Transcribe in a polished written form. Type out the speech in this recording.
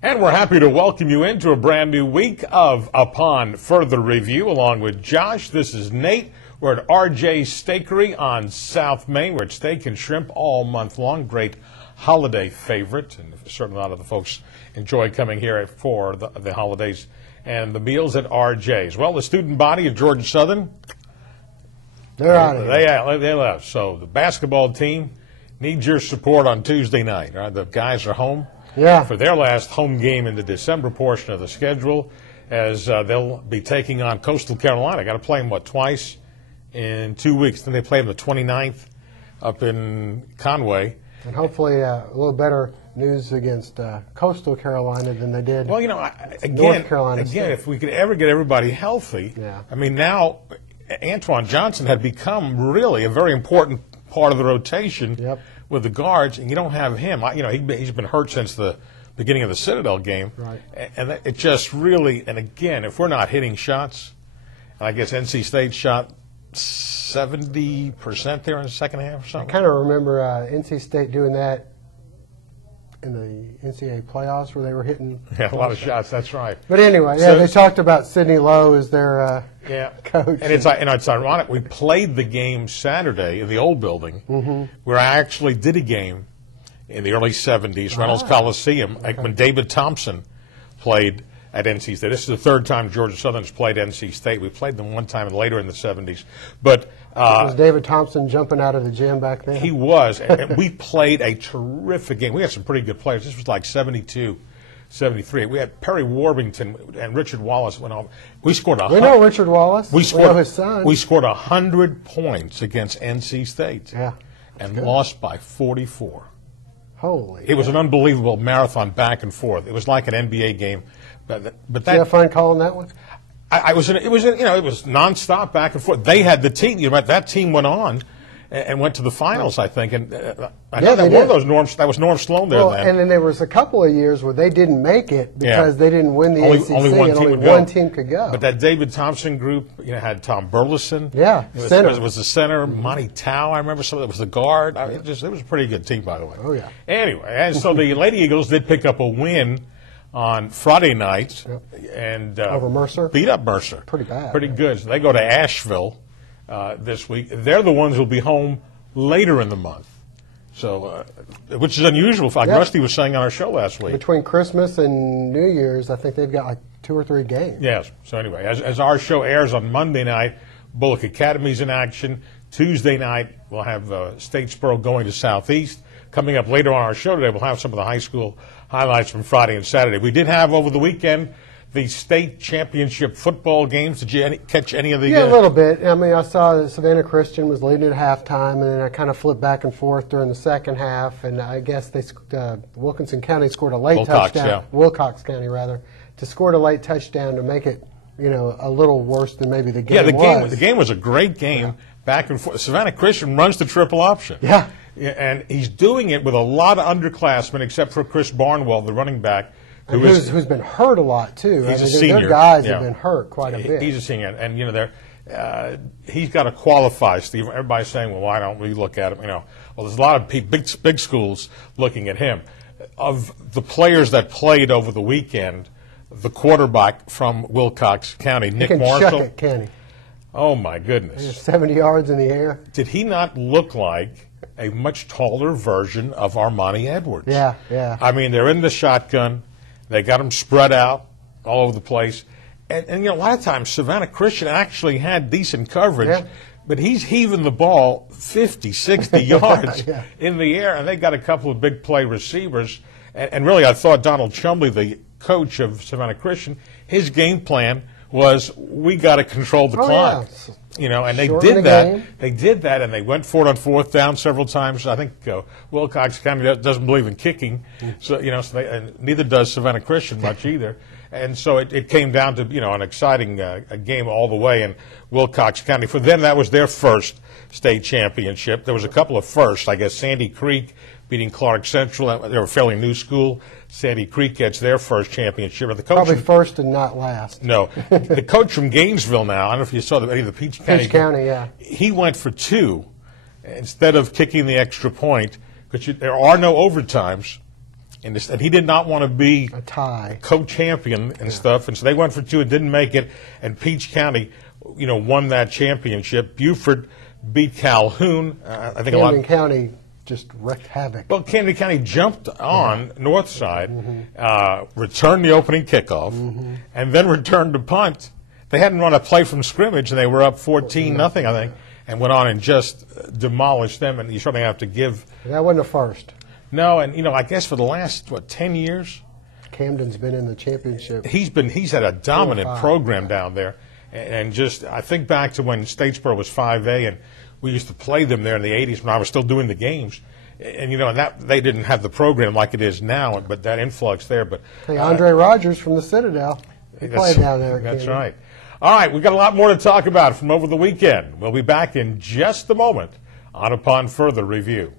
And we're happy to welcome you into a brand new week of Upon Further Review, along with Josh. This is Nate. We're at RJ Steakery on South Main. We're at steak and shrimp all month long. Great holiday favorite, and certainly a lot of the folks enjoy coming here for the holidays and the meals at RJ's. Well, the student body of Georgia Southern, they're out of here. They left. So the basketball team needs your support on Tuesday night. Right? The guys are home. Yeah. For their last home game in the December portion of the schedule, as they'll be taking on Coastal Carolina. Got to play them, twice in 2 weeks. Then they play them the 29th up in Conway. And hopefully a little better news against Coastal Carolina than they did. Well, North Carolina again, if we could ever get everybody healthy, yeah. I mean, now Antoine Johnson had become really a very important part of the rotation. Yep. With the guards, and you don't have him. He's been hurt since the beginning of the Citadel game. Right. And it just really, and again, if we're not hitting shots, and I guess NC State shot 70% there in the second half or something. I kind of remember NC State doing that in the NCAA playoffs where they were hitting a lot of shots. That's right. But anyway, they talked about Sidney Lowe as their coach. And it's ironic. We played the game Saturday in the old building, where I actually did a game in the early 70s, Reynolds Coliseum, when David Thompson played at NC State. This is the third time Georgia Southern's played NC State. We played them one time later in the 70s. But was David Thompson jumping out of the gym back then? He was. And we played a terrific game. We had some pretty good players. This was like 72, 73. We had Perry Warbington and Richard Wallace went off. We scored We know Richard Wallace. We know his son. We scored 100 points against NC State. Yeah. And lost by 44. Holy. It was an unbelievable marathon back and forth. It was like an NBA game. But that, did you have fun calling that one? It was nonstop back and forth. They had the team. That team went on and went to the finals, I think. And I know that one of those that was Norm Sloan there then. And then there was a couple of years where they didn't make it because they didn't win the ACC. Only one team could go. But that David Thompson group, had Tom Burleson. Yeah, center. It was the center. Monty Tao, I remember some of it was the guard. It was a pretty good team, by the way. Oh yeah. Anyway, and so the Lady Eagles did pick up a win on Friday night and over Mercer. Beat up Mercer. Pretty bad. Pretty good. So they go to Asheville this week. They're the ones who'll be home later in the month. So, which is unusual. Like Rusty was saying on our show last week. Between Christmas and New Year's, I think they've got like 2 or 3 games. Yes. So anyway, as our show airs on Monday night, Bullock Academy's in action. Tuesday night, we'll have Statesboro going to Southeast. Coming up later on our show today, we'll have some of the high school highlights from Friday and Saturday. We did have over the weekend the state championship football games. Did you catch any of the? Yeah, a little bit. I mean, I saw that Savannah Christian was leading at halftime, and then I kind of flipped back and forth during the second half. And I guess Wilkinson County scored a late touchdown. Yeah. Wilcox County, rather, scored a late touchdown to make it, a little worse than maybe the game was. The game was a great game, back and forth. Savannah Christian runs the triple option. Yeah. And he's doing it with a lot of underclassmen, except for Chris Barnwell, the running back, who's been hurt a lot too. He's a senior. Their guys have been hurt quite a bit. He's a senior, and he's got to qualify. Steve, everybody's saying, "Well, why don't we look at him?" Well, there's a lot of big schools looking at him. Of the players that played over the weekend, the quarterback from Wilcox County, Nick Marshall. Chuck it, Kenny. Oh my goodness! 70 yards in the air. Did he not look like a much taller version of Armani Edwards? Yeah, yeah. I mean, they're in the shotgun. They got them spread out all over the place. And a lot of times Savannah Christian actually had decent coverage, but he's heaving the ball 50, 60 yards in the air, and they got a couple of big play receivers. And really, I thought Donald Chumley, the coach of Savannah Christian, his game plan was we got to control the clock. And they did that. They did that, and they went for it on fourth down several times. I think Wilcox County doesn't believe in kicking, and neither does Savannah Christian much either. And so it came down to an exciting game all the way in Wilcox County. For them, that was their first state championship. There was a couple of firsts, I guess. Sandy Creek beating Clark Central. They were a fairly new school. Sandy Creek gets their first championship. The coach probably first and not last. No. The coach from Gainesville now, I don't know if you saw the Peach County. Peach County, yeah. He went for 2 instead of kicking the extra point, because there are no overtimes And he did not want to be a tie co-champion and stuff, and so they went for 2 and didn't make it. And Peach County, won that championship. Buford beat Calhoun. I think Camden County just wreaked havoc. Well, Camden County jumped on north side, returned the opening kickoff, and then returned to punt. They hadn't run a play from scrimmage, and they were up 14-0, I think, and went on and just demolished them. And you certainly have to give. That wasn't a first. No, and I guess for the last 10 years, Camden's been in the championship. He's had a dominant program down there, and just I think back to when Statesboro was 5A, and we used to play them there in the 80s when I was still doing the games, and and that they didn't have the program like it is now, but that influx there. But hey, Andre Rogers from the Citadel, he played down there. That's right. All right, we've got a lot more to talk about from over the weekend. We'll be back in just a moment on Upon Further Review.